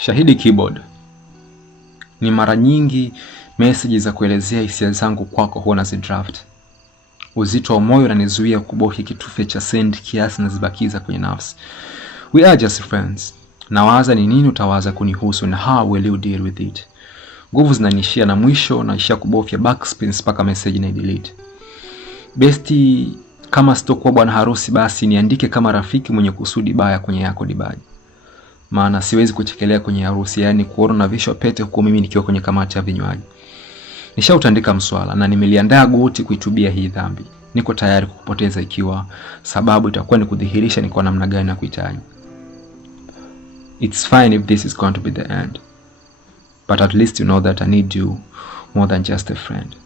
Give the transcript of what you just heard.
Shahidi Keyboard. Ni mara nyingi message za kuelezea hisia zangu kwako huwa nazidraft. Uzito wa moyo unanizuia kubofya kitufe cha send kiasi nazibakiza kwenye nafsi. We are just friends. Nawaza ni nini utawaza kunihusu na how will you deal with it. Nguvu zinanishia na mwisho naishia kubofya backspace mpaka message na delete. Besti, kama sitokuwa bwana harusi basi niandike kama rafiki mwenye kusudi baya kwenye yako dibaji. Maana siwezi kuchekelea kwenye harusi, yani kuona na vishwa pete huko mimi nikiwa kwenye kamati ya vinywaji. Nishautandika mswala na nimeliandaa goti kuitubia hii dhambi. Niko tayari kukupoteza ikiwa sababu itakuwa ni kudhihirisha niko namna gani na kuhitaji. It's fine if this is going to be the end. But at least you know that I need you more than just a friend.